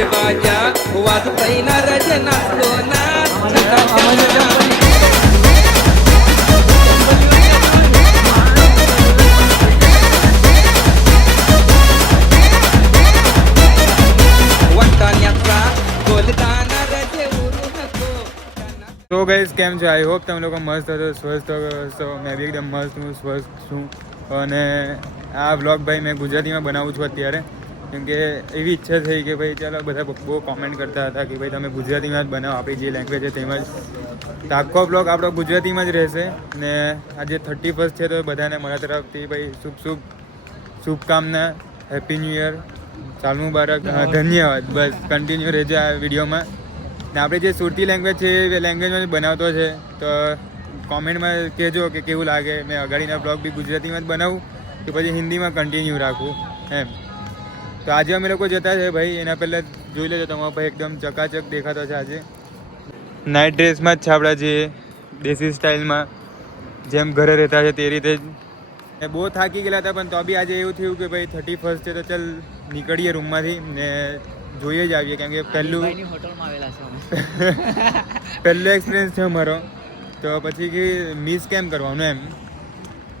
Band बाजा was पैना रजना सोना वंटान्याचा गोलदाना रजे उरू नको. तो गाइस કેમ છો? આઈ હોપ તમે લોકો મસ્ત હશો, સ્વસ્થ હશો. મેં બી એકદમ મસ્ત હું સ્વસ્થ છું. અને આ વ્લોગ ભાઈ મેં ગુજરાતીમાં બનાવું છું અત્યારે, કેમ કે એવી ઈચ્છા થઈ કે ભાઈ ચાલો બધા બહુ કોમેન્ટ કરતા હતા કે ભાઈ તમે ગુજરાતીમાં જ બનાવો, આપણી જે લેંગ્વેજ છે તેમાં જ. તો આખો બ્લોગ આપણો ગુજરાતીમાં જ રહેશે. ને આજે 31 છે તો બધાને મારા તરફથી ભાઈ શુભકામના, હેપી ન્યૂ યર, સાલ મુબારક, ધન્યવાદ. બસ કન્ટિન્યુ રહેજો આ વિડીયોમાં. ને આપણે જે સુરતી લેંગ્વેજ છે એ લેંગ્વેજમાં જ બનાવતો છે, તો કોમેન્ટમાં કહેજો કે કેવું લાગે. મેં અગાડીના બ્લોગ બી ગુજરાતીમાં જ બનાવું કે પછી હિન્દીમાં કન્ટિન્યુ રાખું એમ. તો આજે અમે લોકો જતા છે ભાઈ, એના પહેલાં જોઈ લેજો તમારો ભાઈ એકદમ ચકાચક દેખાતો છે આજે. નાઇટ ડ્રેસમાં જ છે આપણા, જે દેશી સ્ટાઇલમાં જેમ ઘરે રહેતા છે તે રીતે જ. બહુ થાકી ગયેલા હતા, પણ તો બી આજે એવું થયું કે ભાઈ 31 છે તો ચાલ નીકળીએ રૂમમાંથી ને જોઈએ જ આવીએ, કેમ કે પહેલું એક્સપિરિયન્સ છે અમારો. તો પછી કે મિસ કેમ કરવાનું એમ.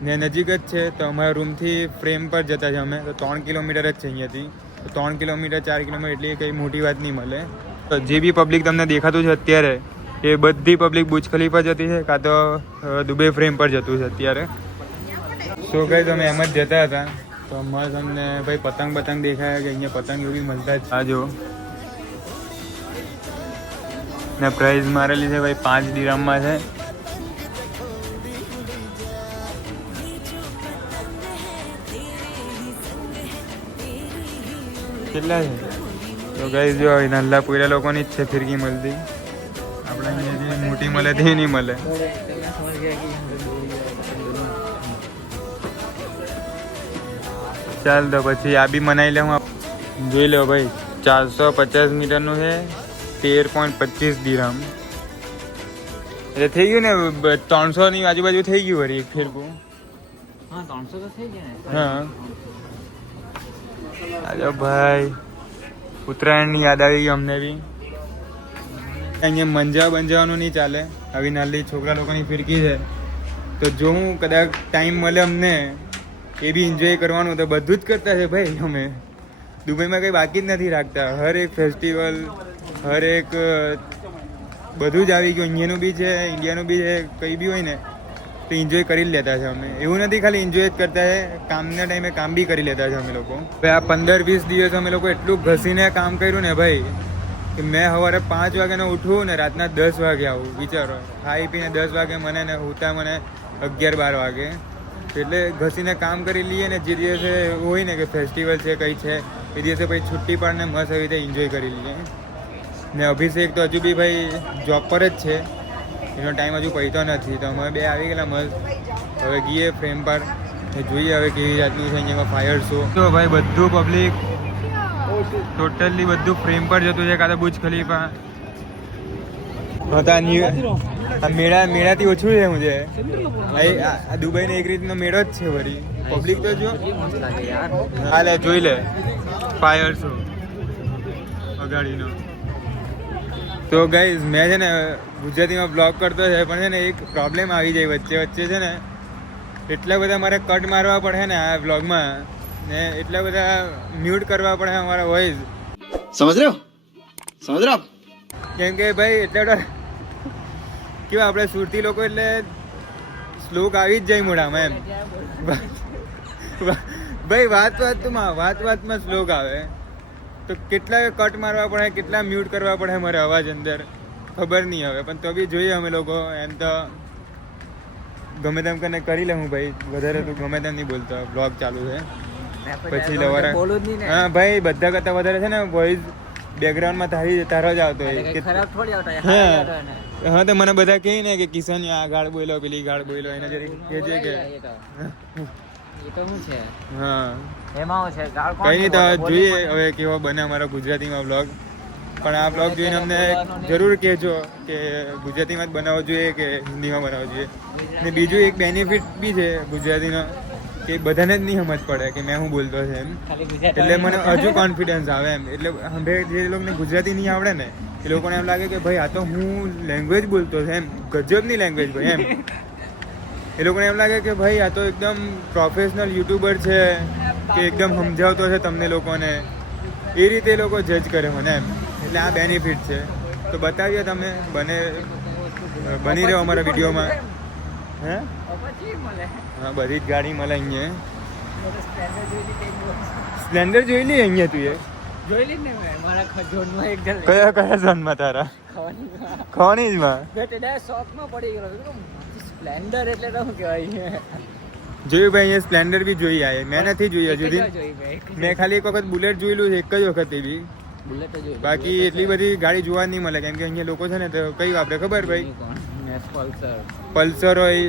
ને નજીક જ છે તો અમારા રૂમથી ફ્રેમ પર જતા છે અમે, તો 3 કિલોમીટર જ છે અહીંયાથી. તો 3 કિલોમીટર 4 કિલોમીટર એટલી કંઈ મોટી વાત નહીં મળે. તો જે બી પબ્લિક તમને દેખાતું છે અત્યારે એ બધી પબ્લિક બુર્જ ખલીફા જતી છે, કાં તો દુબઈ ફ્રેમ પર જતું છે અત્યારે. સો કંઈ તમે એમ જ જતા હતા તો મસ્ત અમને ભાઈ પતંગ દેખાયા કે અહીંયા પતંગ બી મળતા જ. આ જો ને પ્રાઇઝ મારેલી છે ભાઈ 5 દિરહમમાં છે. કેટલા છે? તો ગાઈસ જો નાના પૂરા લોકોની જ છે ફિરકી મળતી. આપણે અહીંયા જે મોટી મળે તે નહીં મળે. ચાલ તો પછી આ બી મનાઈ લે. હું જોઈ લો ભાઈ 450 મીટરનું છે, 13.25 દિરહમ. એટલે થઈ ગયું ને 300 ની આજુબાજુ થઈ ગયું વળી એક ફેરવું. હા 300 તો થઈ ગયા ને. હા આજો ભાઈ, ઉત્તરાયણની યાદ આવી ગઈ અમને બી. અહીંયા બંજાવાનું નહીં ચાલે. આવી નાની છોકરા લોકોની ફિરકી છે, તો જો હું કદાચ ટાઈમ મળે અમને એ બી એન્જોય કરવાનું તો બધું જ કરતા છે ભાઈ. અમે દુબઈમાં કંઈ બાકી જ નથી રાખતા. હર એક ફેસ્ટિવલ, હર એક બધું જ આવી ગયું. અહીંયાનું બી છે, ઇન્ડિયાનું બી છે, કંઈ બી હોય ને તો એન્જોય કરી જ લેતા છે અમે. એવું નથી ખાલી એન્જોય જ કરતા છે, કામના ટાઈમે કામ બી કરી લેતા છે અમે લોકો. ભાઈ આ 15-20 દિવસ અમે લોકો એટલું ઘસીને કામ કર્યું ને ભાઈ કે મેં સવારે 5 વાગ્યાનો ઉઠું ને રાતના 10 વાગે આવું. વિચારો, ખાઈ પીને 10 વાગે મને ને ઉઠતા મને 11-12 વાગે. એટલે ઘસીને કામ કરી લઈએ ને જે દિવસે હોય ને કે ફેસ્ટિવલ છે કંઈ છે એ દિવસે પછી છુટ્ટી પાડીને મસ્ત એવી રીતે એન્જોય કરી લઈએ. ને અભિષેક તો હજુ બી ભાઈ જોબ પર જ છે, એનો ટાઈમ હજુ પહોંચ્યો નથી. તો અમે બે આવી ગયેલા મસ્ત. હવે ગઈએ ફ્રેમ પર જોઈએ હવે કેવી જાતનું છે અહીંયા ફાયર શો. તો ભાઈ બધું પબ્લિક ટોટલી બધું ફ્રેમ પર જતું છે, કાં તો બુર્જ ખલીફા. મેળાથી ઓછું છે મુજે. આ દુબઈનો એક રીતનો મેળો જ છે વળી. પબ્લિક તો જો હાલે જોઈ લે ફાયર શો અગાડીનો. તો ગાઈઝ મેં છે ને ગુજરાતીમાં બ્લોગ કરતો છે, પણ છે ને એક પ્રોબ્લેમ આવી જાય વચ્ચે છે ને, એટલા બધા મારે કટ મારવા પડે ને આ બ્લોગમાં, ને એટલા બધા મ્યુટ કરવા પડે અમારા વોઇસ. સમજ રહ્યો કેમ કે ભાઈ એટલા બધા કેવા આપણે સુરતી લોકો એટલે શ્લોક આવી જ જાય મોઢામાં એમ. ભાઈ વાતમાં શ્લોક આવે તો કેટલા કટ મારવા પડે, કેટલા મ્યુટ કરવા પડે મારે અવાજ અંદર ખબર નહીં આવે. પણ તો બી જોઈએ અમે લોકો. એમ તો ગમે તેમ કરીને કરી લે હું ભાઈ, વધારે તું ગમે તેમ નહીં બોલતો. બ્લોગ ચાલુ છે પછી લવારા. હા ભાઈ બધા કરતા વધારે છે ને વોઇસ બેકગ્રાઉન્ડમાં તારો જ આવતો હોય. હા તો મને બધા કહે ને કે કિશન આ ગાળ બોલો, પેલી ગાળ બોલો, એને જરી કહેજે કે હા કઈ નહીં. તો જોઈએ હવે કેવો બને અમારો ગુજરાતીમાં બ્લોગ. પણ આ બ્લોગ જોઈને અમને જરૂર કહેજો કે ગુજરાતીમાં જ બનાવવો જોઈએ કે હિન્દીમાં બનાવવો જોઈએ. ને બીજું એક બેનિફિટ બી છે ગુજરાતીનો કે બધાને જ નહીં સમજ પડે કે મેં હું બોલતો છે એમ. ખાલી ગુજરાત એટલે મને હજુ કોન્ફિડન્સ આવે એમ. એટલે હવે જે લોકોને ગુજરાતી નહીં આવડે ને એ લોકોને એમ લાગે કે ભાઈ આ તો હું લેંગ્વેજ બોલતો છે એમ, ગજબની લેંગ્વેજ ભાઈ એમ. એ લોકોને એમ લાગે કે ભાઈ આ તો એકદમ પ્રોફેશનલ યુટ્યુબર છે કે એકદમ સમજાવતો છે તમને લોકોને, એ રીતે એ લોકો જજ કરે મને એમ. એટલે આ બેનિફિટ છે. તો બતાવીએ તમે બની રહ્યો અમારા વિડીયોમાં. હે હા, બધી જ ગાડી મળે અહીંયા. સ્પ્લેન્ડર જોઈ લી અહીંયા તું એ? જોઈ લી ને મેં મારા ઝોનમાં એક જણ કયા ઝોનમાં તારા? ખવાનીજમાં. શોખમાં પડી ગયો સ્પ્લેન્ડર એટલે શું કહેવાય. જોયું ભાઈ અહીંયા સ્પ્લેન્ડર બી જોઈ આવે. મેં નથી જોઈ હજુ સુધી. જોઈ મેં મેં ખાલી એક વખત બુલેટ જોયેલું છે, એક જ વખત એવી. બુલેટ જોઈ. બાકી એટલી બધી ગાડી જોવા નહીં મળે કેમ કે અહીંયા લોકો છે ને તો કઈ વાપરે ખબર ભાઈ? પલ્સર હોય,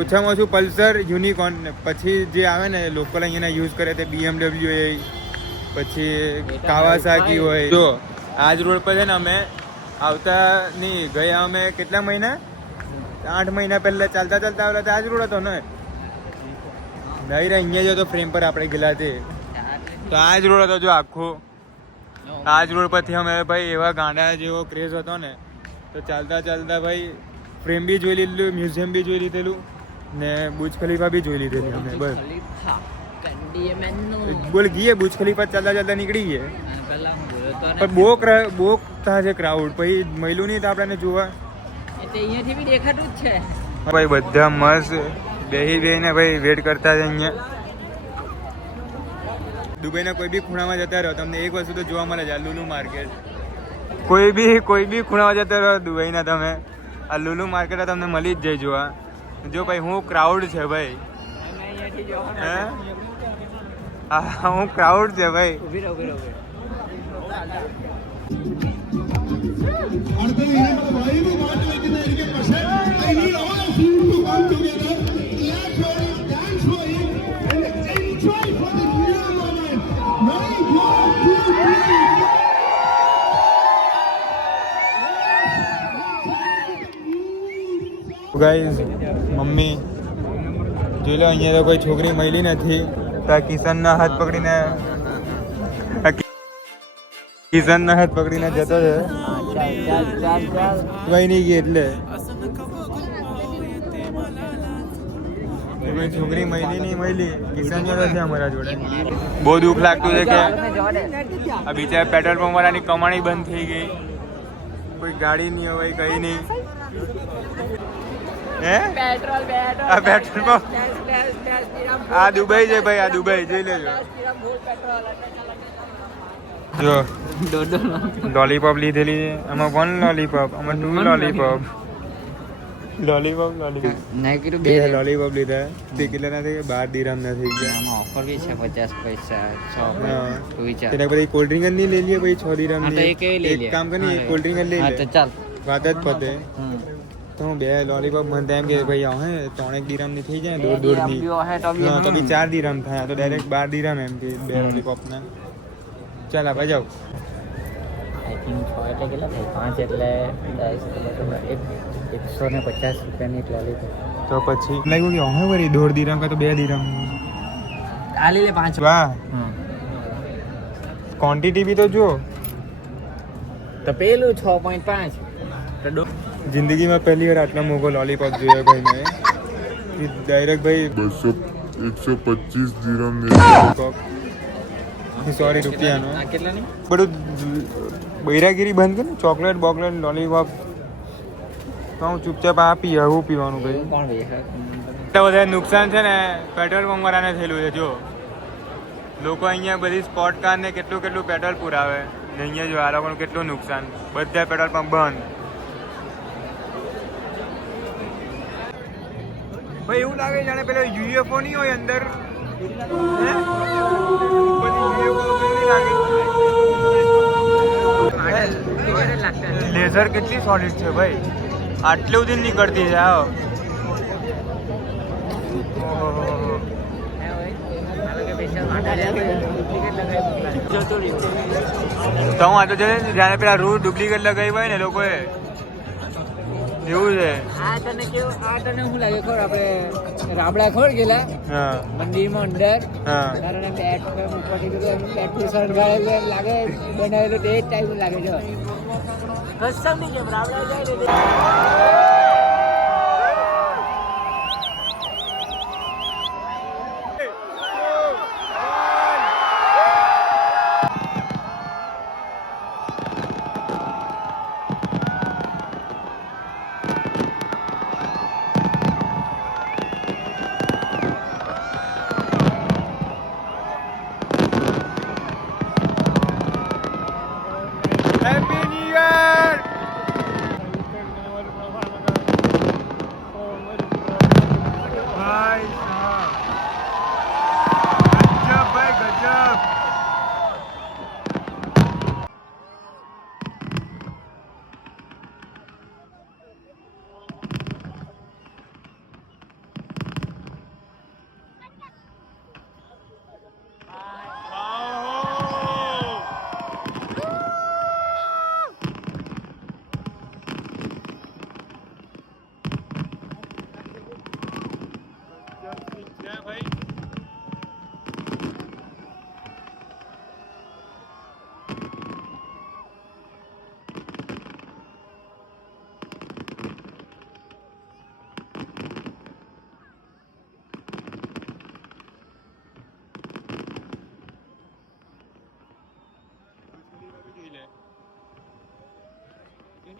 ઓછામાં ઓછું પલ્સર, યુનિકોર્ન. પછી જે આવે ને લોકલ અહીંયાના યુઝ કરે તે BMW હોય, પછી કાવાસાકી હોય. જો આજ રોડ પર છે ને અમે આવતા નહીં ગયા, અમે કેટલા મહિના 8 મહિના પહેલા ચાલતા આવેલા આજ રોડ હતો ને. નહીં રે અહીંયા જો તો ફ્રેમ પર આપણે ગયેલા તે તો આજ રોડ હતો. જો આખો આજ રોડ પરથી અમે ભાઈ એવા ગાંડા જેવો ક્રેઝ હતો ને તો ચાલતા ભાઈ ફ્રેમ બી જોઈ લીધેલું, મ્યુઝિયમ બી જોઈ લીધેલું ને બુજ ખલીફા બી જોઈ લીધેલી અમે. બસ બોલ ગઈએ બુજ ખલીફા ચાલતા નીકળી ગયે. પણ બહુ છે ક્રાઉડ, પછી મળ્યું નહીં તો આપણને જોવા. અહીંયાથી બી દેખાતું જ છે ભાઈ. બધા મસ્ત બેહીને ભાઈ વેટ કરતા છે અહીંયા. દુબઈના કોઈ બી ખૂણામાં જતા રહો તમને એક વસ્તુ તો જોવા મળે છે, આ લુલુ માર્કેટ. કોઈ બી ખૂણામાં જતા રહો દુબઈના તમે, આ લુલુ માર્કેટ તમને મળી જ જાય જોવા. જો ભાઈ હું ક્રાઉડ છે ભાઈ. હે હા હું ક્રાઉડ છે ભાઈ. ગાઈઝ મમ્મી જોઈ લો અહીંયા તો કોઈ છોકરી મળી નથી. તો આ કિશનના હાથ પકડીને જતો છે. કઈ નહીં ગઈ એટલે કોઈ છોકરી મળી કિશન જોડે છે અમારા જોડે. બહુ દુઃખ લાગતું છે કે આ બિચારા પેટ્રોલ પંપ વાળાની કમાણી બંધ થઈ ગઈ. કોઈ ગાડી નહીં હોય કઈ નહીં. હે આ પેટ્રોલ પંપ આ દુબઈ છે ભાઈ, આ દુબઈ જોઈ લેજો. જો લોલીપોપ લીધેલી છે. આમાં 1 લોલીપોપ, આમાં 2 લોલીપોપ. લોલીપોપ બે લોલીપોપ લીધા. તે કેટલા ના થઈ ગયા? 12 દિરહમ ના થઈ ગયા. ઓફર બી છે 50 પૈસા 100. તેના પછી કોલ્ડ ડ્રિંક જ નહીં લઈ લઈએ ભાઈ 6 દિરહમ ની. એક કામ કરી એક કોલ્ડ ડ્રિંક જ લઈ લે. ચાલ વાત જ પતે. તો હું 2 લોલીપોપ મને એમ કે ભાઈ હે 3 દિરહમ ની થઈ જાય, 2.5 ની. તો બી 4 દિરહમ થાય. તો ડાયરેક્ટ 12 દિરહમ એમ કે 2 લોલીપોપ ના. ચાલ આપણે જાઓ. આઈ થિંક 6 એટલે કેટલા થાય? 5 એટલે 150 રૂપિયાની એક લોલીપોપ. તો પછી લાગ્યું કે હવે વળી 1.5 દિરહમ કા તો 2 દિરહમ. આ લઈ લે 5. વાહ ક્વોન્ટિટી બી તો જો. તો પેલું 6.5. જિંદગીમાં પહેલી વાર આટલા મોંઘો લોલીપોપ જોયો ભાઈ મેં. ડાયરેક્ટ ભાઈ 125 દિરહમ સોરી રૂપિયાનો. કેટલાની? બધું બૈરાગીરી બંધ કર ને. ચોકલેટ બોકલેટ લોલીપોપ તો હું ચૂપચાપ આપી આવું પીવાનું ભાઈ. કોણ ભાઈ? એટલા બધા નુકસાન છે ને પેટ્રોલ પંપ વાળાને થયેલું છે. જો લોકો અહીંયા બધી સ્પોટ કાર ને કેટલું પેટ્રોલ પુરાવે ને અહીંયા જો આ લોકોનું કેટલું નુકસાન. બધા પેટ્રોલ પંપ બંધ. ભાઈ એવું લાગે જાણે પેલો UFO નહીં હોય અંદર. લેઝર કેટલી સોલિડ છે ભાઈ. આટલે સુધી નીકળતી છે. આવો તો હું આ તો છે જાણે પેલા રૂ ડુપ્લિકેટ લગાવી હોય ને લોકોએ એવું છે. આ તને શું લાગે ખબર આપણે રાબડા ખબર ગયેલા હા મંદિરમાં અંદર હા તારે બેટ ઉપરથી પેલું બેટથી સળગાડેલું એમ લાગે બનાવેલું તે જ ટાઈપ લાગે છે કસમ નહીં કેમ રાબડા જાય ને હેપી ન્યુ યર. ભાઈ સાહેબ ગજબ ભાઈ ગજબ.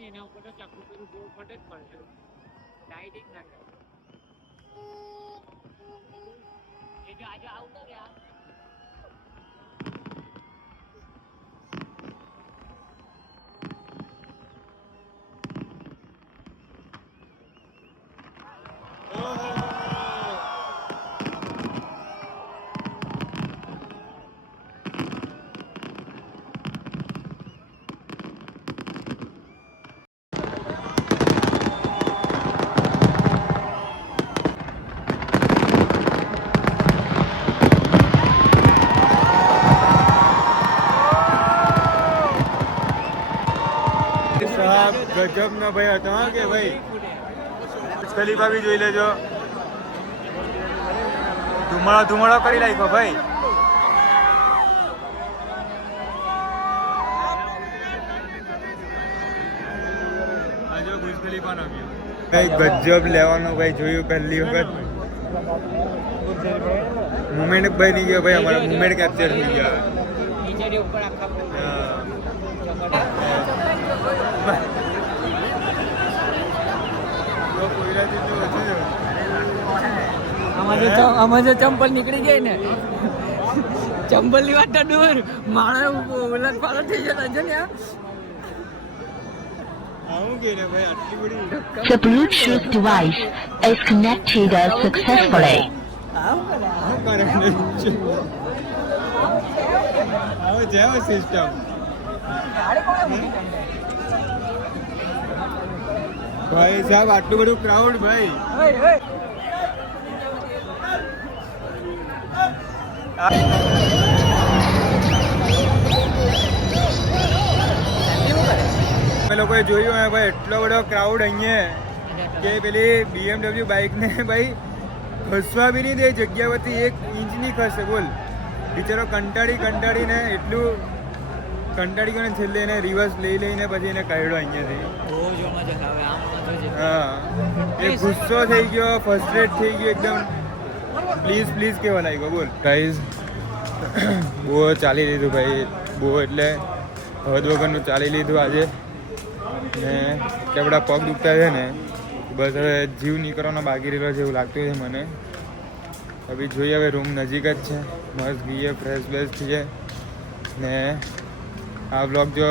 એના ઉપર તો ચાકુ પેલું ગોળ ફટે જ પડશે લાઇટિંગ ના કરે એ જો આજે આવતો ગયા સાહેબ ગજબ નો ભાઈ હતો હા કે ભાઈ ખલીફા બી જોઈ લેજો ધુમાડો કરી નાખ્યો ભાઈ આજો બુર્જ ખલીફા નો વ્યૂ ભાઈ ગજબ લેવાનો ભાઈ જોયું પહેલી વખત મુમેન્ટ ભાઈ નહીં ગયો ભાઈ અમારો મુમેન્ટ કેપ્ચર થઈ ગયા નીચેની ઉપર આખા આમાં જો ચંપલ નીકળી ગઈ ને ચંપલ ની વાત દૂર માણસ ઉલટ પાલટ થઈ જતા છે ને આવું કે ને ભાઈ આટલી બધી The Bluetooth device is connected successfully. આવો જેવો સિસ્ટમ ભાઈ સાહેબ આટલું બધું ક્રાઉડ ભાઈ અમે લોકોએ જોયું હે ભાઈ એટલો બધો ક્રાઉડ અહીંયા કે પેલી BMW બાઇકને ભાઈ ખસવા બી નહીં દે જગ્યા પરથી 1 ઇંચ નહીં ખસે બોલ બિચારો કંટાળીને એટલું કંટાળી ગયો ને છેલ્લે એને રિવર્સ લઈને પછી એને કાઢ્યો અહીંયાથી હા એ ગુસ્સો થઈ ગયો ફ્રસ્ટ્રેટ થઈ ગયો એકદમ પ્લીઝ કહેવા લાગ્યો બોલ ગાઈઝ બહુ ચાલી લીધું ભાઈ બહુ એટલે હદ વગરનું ચાલી લીધું આજે ને એટલા બધા પગ દુખતા છે ને બસ હવે જીવ નીકળવાનો બાકી રહેલો છે એવું લાગતું છે મને હવે જોઈએ હવે રૂમ નજીક જ છે મસ્ત ગઈએ ફ્રેશ બેશ થઈએ ને આ બ્લોગ જો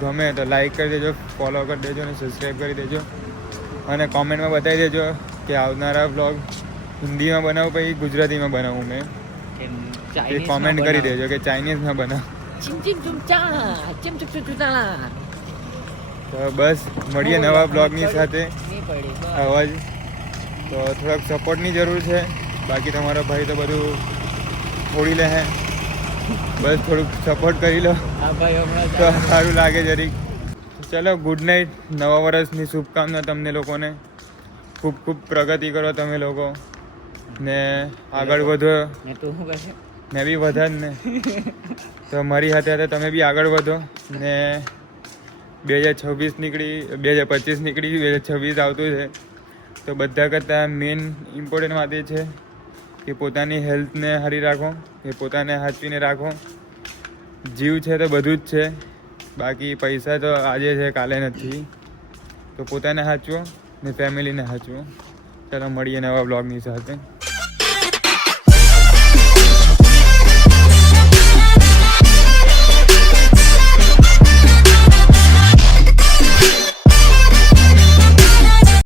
ગમે તો લાઈક કરી દેજો ફોલો કરી દેજો અને સબસ્ક્રાઈબ કરી દેજો અને કોમેન્ટમાં બતાવી દેજો કે આવનારા બ્લોગ હિન્દીમાં બનાવું પછી ગુજરાતીમાં બનાવું મેં એ કોમેન્ટ કરી દેજો કે ચાઇનીઝમાં બનાવું તો બસ મળીએ નવા બ્લોગની સાથે અવાજ તો થોડાક સપોર્ટની જરૂર છે બાકી તમારો ભાઈ તો બધું છોડી લે હે બસ થોડુંક સપોર્ટ કરી લો તો સારું લાગે જરીક ચલો ગુડ નાઇટ. નવા વર્ષની શુભકામના તમને લોકોને. ખૂબ ખૂબ પ્રગતિ કરો તમે લોકો ને આગળ વધો. ને તું શું કરશે? મેં બી વધા જ ને, તો મારી સાથે તમે બી આગળ વધો ને 2026 નીકળી 2025 નીકળી 2026 આવતું છે. તો બધા કરતાં મેઇન ઇમ્પોર્ટન્ટ વાત એ છે કે પોતાની હેલ્થને સારી રાખો, કે પોતાને સાચવીને રાખો. જીવ છે તો બધું જ છે, બાકી પૈસા તો આજે છે કાલે નથી. તો પોતાને સાચવો ને ફેમિલીને સાચવો. ચાલો મળીએ નવા બ્લોગની સાથે.